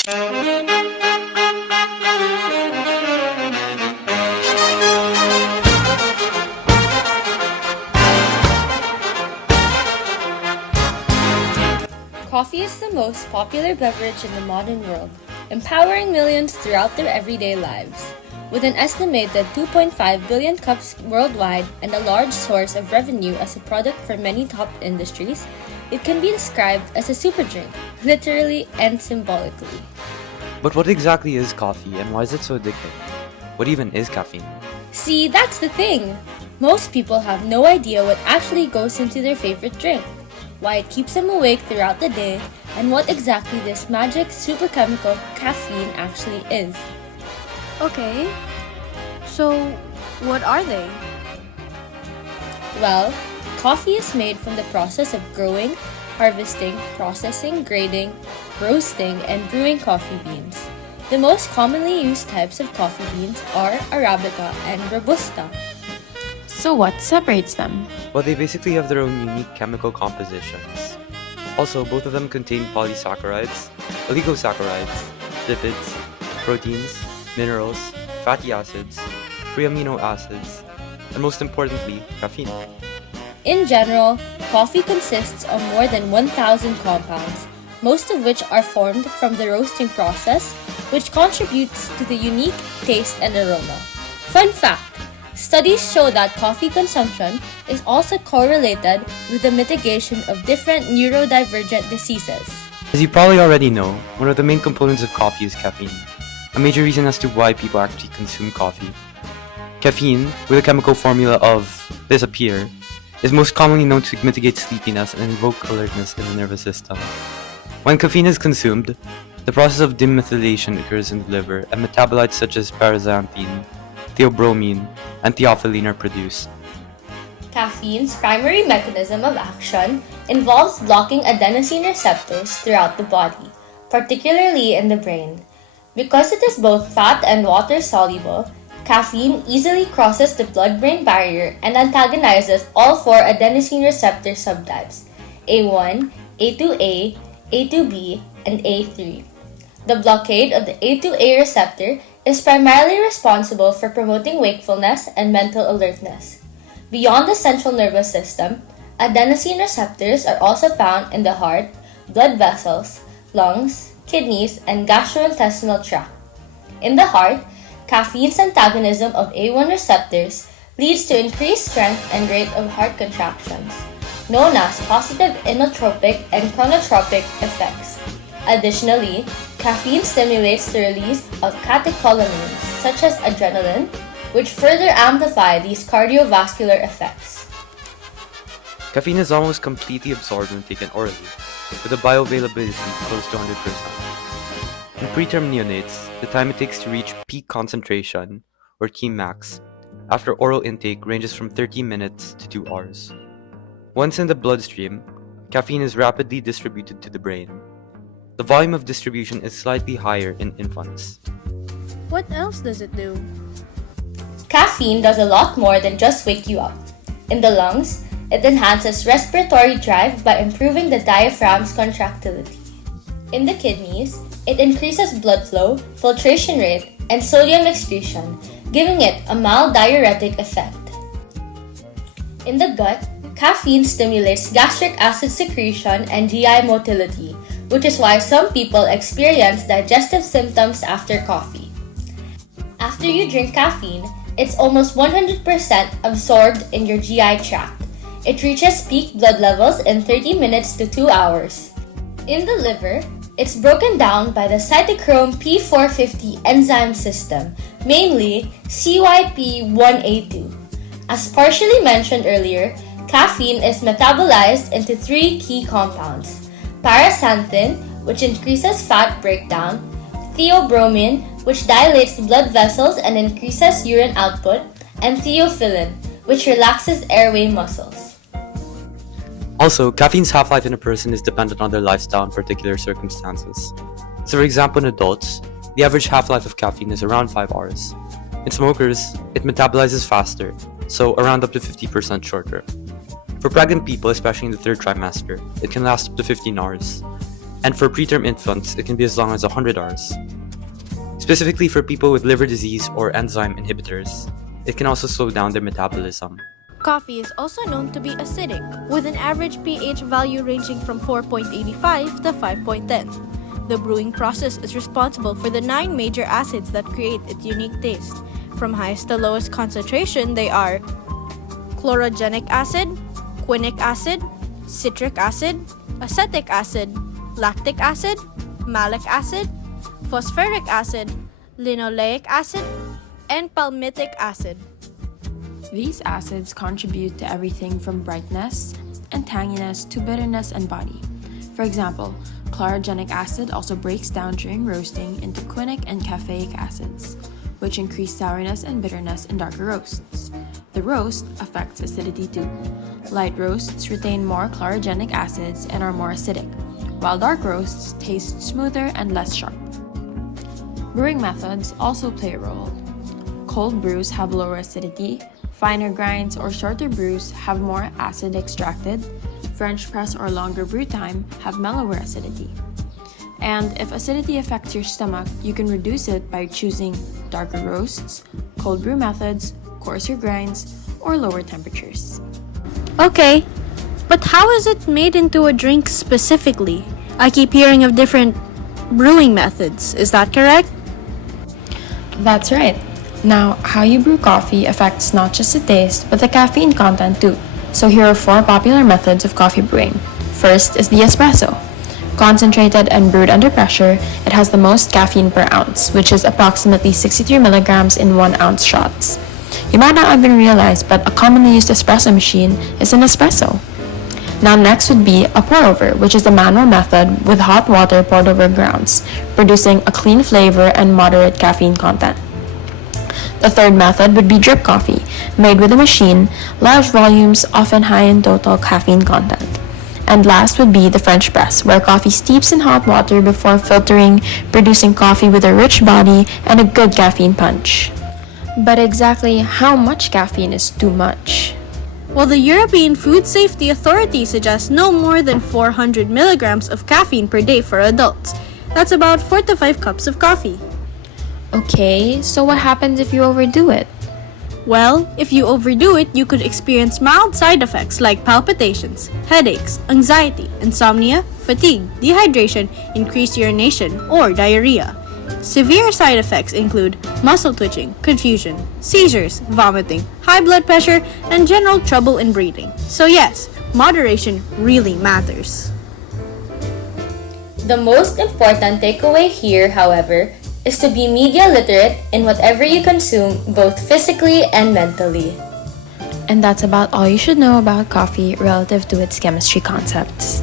Coffee is the most popular beverage in the modern world, empowering millions throughout their everyday lives. With an estimated 2.5 billion cups worldwide and a large source of revenue as a product for many top industries, it can be described as a super drink, literally and symbolically. But what exactly is coffee and why is it so addictive? What even is caffeine? See, that's the thing! Most people have no idea what actually goes into their favorite drink, why it keeps them awake throughout the day, and what exactly this magic super chemical caffeine actually is. Okay, so what are they? Well, coffee is made from the process of growing, harvesting, processing, grading, roasting, and brewing coffee beans. The most commonly used types of coffee beans are Arabica and Robusta. So what separates them? Well, they basically have their own unique chemical compositions. Also, both of them contain polysaccharides, oligosaccharides, lipids, proteins, minerals, fatty acids, free amino acids, and most importantly, caffeine. In general, coffee consists of more than 1,000 compounds, most of which are formed from the roasting process, which contributes to the unique taste and aroma. Fun fact! Studies show that coffee consumption is also correlated with the mitigation of different neurodivergent diseases. As you probably already know, one of the main components of coffee is caffeine, a major reason as to why people actually consume coffee. Caffeine, with a chemical formula of disappear, is most commonly known to mitigate sleepiness and invoke alertness in the nervous system. When caffeine is consumed, the process of demethylation occurs in the liver and metabolites such as paraxanthine, theobromine, and theophylline are produced. Caffeine's primary mechanism of action involves blocking adenosine receptors throughout the body, particularly in the brain. Because it is both fat and water soluble, caffeine easily crosses the blood-brain barrier and antagonizes all four adenosine receptor subtypes, A1, A2A, A2B, and A3. The blockade of the A2A receptor is primarily responsible for promoting wakefulness and mental alertness. Beyond the central nervous system, adenosine receptors are also found in the heart, blood vessels, lungs, kidneys, and gastrointestinal tract. In the heart, caffeine's antagonism of A1 receptors leads to increased strength and rate of heart contractions, known as positive inotropic and chronotropic effects. Additionally, caffeine stimulates the release of catecholamines, such as adrenaline, which further amplify these cardiovascular effects. Caffeine is almost completely absorbed when taken orally, with a bioavailability close to 100%. In preterm neonates, the time it takes to reach peak concentration, or Tmax, after oral intake ranges from 30 minutes to 2 hours. Once in the bloodstream, caffeine is rapidly distributed to the brain. The volume of distribution is slightly higher in infants. What else does it do? Caffeine does a lot more than just wake you up. In the lungs, it enhances respiratory drive by improving the diaphragm's contractility. In the kidneys, it increases blood flow, filtration rate, and sodium excretion, giving it a mild diuretic effect. In the gut, caffeine stimulates gastric acid secretion and GI motility, which is why some people experience digestive symptoms after coffee. After you drink caffeine, it's almost 100% absorbed in your GI tract. It reaches peak blood levels in 30 minutes to 2 hours. In the liver, it's broken down by the cytochrome P450 enzyme system, mainly CYP1A2. As partially mentioned earlier, caffeine is metabolized into 3 key compounds: paraxanthine, which increases fat breakdown, theobromine, which dilates blood vessels and increases urine output, and theophylline, which relaxes airway muscles. Also, caffeine's half-life in a person is dependent on their lifestyle and particular circumstances. So for example, in adults, the average half-life of caffeine is around 5 hours. In smokers, it metabolizes faster, so around up to 50% shorter. For pregnant people, especially in the third trimester, it can last up to 15 hours. and for preterm infants, it can be as long as 100 hours. Specifically for people with liver disease or enzyme inhibitors, it can also slow down their metabolism. Coffee is also known to be acidic, with an average pH value ranging from 4.85 to 5.10. The brewing process is responsible for the 9 major acids that create its unique taste. From highest to lowest concentration, they are chlorogenic acid, quinic acid, citric acid, acetic acid, lactic acid, malic acid, phosphoric acid, linoleic acid, and palmitic acid. These acids contribute to everything from brightness and tanginess to bitterness and body. For example, chlorogenic acid also breaks down during roasting into quinic and caffeic acids, which increase sourness and bitterness in darker roasts. The roast affects acidity too. Light roasts retain more chlorogenic acids and are more acidic, while dark roasts taste smoother and less sharp. Brewing methods also play a role. Cold brews have lower acidity, finer grinds or shorter brews have more acid extracted, French press or longer brew time have mellower acidity. And if acidity affects your stomach, you can reduce it by choosing darker roasts, cold brew methods, coarser grinds, or lower temperatures. Okay, but how is it made into a drink specifically? I keep hearing of different brewing methods, is that correct? That's right. Now, how you brew coffee affects not just the taste, but the caffeine content too. So here are 4 popular methods of coffee brewing. First is the espresso. Concentrated and brewed under pressure, it has the most caffeine per ounce, which is approximately 63 milligrams in 1 ounce shots. You might not even realize, but a commonly used espresso machine is an espresso. Now next would be a pour-over, which is a manual method with hot water poured over grounds, producing a clean flavor and moderate caffeine content. The third method would be drip coffee, made with a machine, large volumes, often high in total caffeine content. And last would be the French press, where coffee steeps in hot water before filtering, producing coffee with a rich body and a good caffeine punch. But exactly how much caffeine is too much? Well, the European Food Safety Authority suggests no more than 400 milligrams of caffeine per day for adults. That's about 4 to 5 cups of coffee. Okay, so what happens if you overdo it? Well, if you overdo it, you could experience mild side effects like palpitations, headaches, anxiety, insomnia, fatigue, dehydration, increased urination, or diarrhea. Severe side effects include muscle twitching, confusion, seizures, vomiting, high blood pressure, and general trouble in breathing. So yes, moderation really matters. The most important takeaway here, however, is to be media literate in whatever you consume, both physically and mentally. And that's about all you should know about coffee relative to its chemistry concepts.